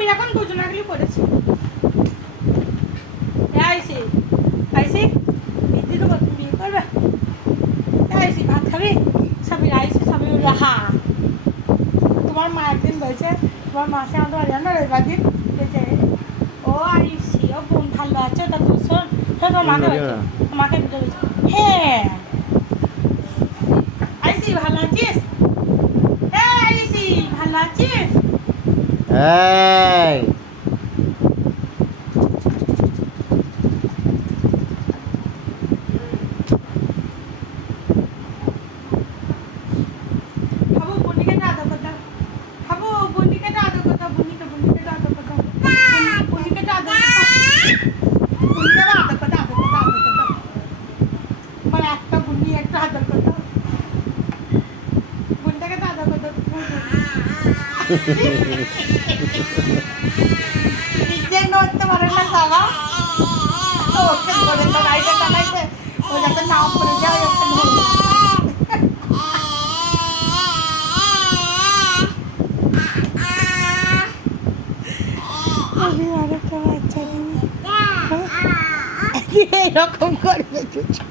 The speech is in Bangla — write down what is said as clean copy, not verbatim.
সাবির এখন দুজনাগুলি পড়েছে। আইসি আইসি দিদি তো বিয়ে করবে। আইসি ভাত খাবি? সাবির আইসি সাবির বলবে হ্যাঁ। তোমার মা একদিন বলছে, তোমার মাসে আমাদের বাড়ি না রবিবার দিন বলছে ও আইসি ও বোন ভালো আছে তা তুই শোন। হ্যাঁ তোমার মাকে বলছে, মাকে বলছে হ্যাঁ আইসি ভালো আছিস? হ্যাঁ আইসি ভালো আছিস? এই খাবো বুনিকে আদর করতাম, খাবো বুনিকে আদর করতাম, বুনিকে আদর করতাম, বুনিকে আদর করতাম, বুনিকে আদর করতাম, মানে একটা বুনি একটা আদর করতাম, বুনটাকে তো আদর করতাম। নিজে নড়তে পারে না সারা, ওকে ধরে তো রাইতে টানাইতে ও যাতে নাও পড়ে যায় ওকে ধরে। আমি আরেকটা বাচ্চা নিবি এরকম করবে কিছু